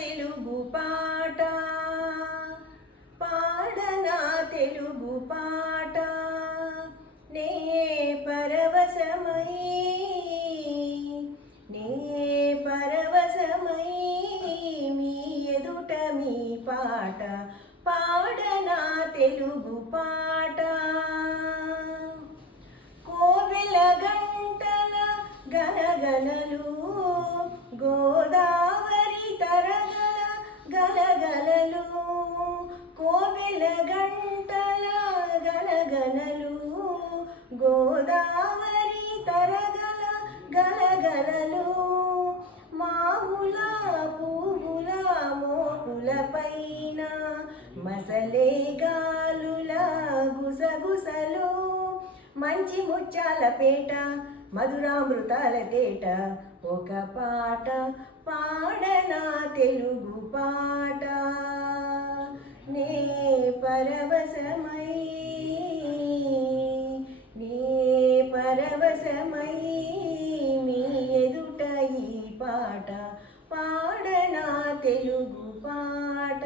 తెలుగు పాట పాడనా తెలుగు పాట నే పరవశమై మీ ఎదుట మీ పాట పాడనా తెలుగు పాట కోవెల గంటల గలగలలు గోదావరి తరగల గలగలలు కోవెల గంటల గలగలలు గోదావరి తరగల గలగలలు మావుల పువ్వుల మోపుల పైన మసలే గాలుల గుసగుసలు మంచి ముత్యాల పేట మధురామృతాల తేట ఒక పాట పాడనా తెలుగు పాట నే పరవశమై మీ ఎదుట ఈ పాట పాడనా తెలుగు పాట.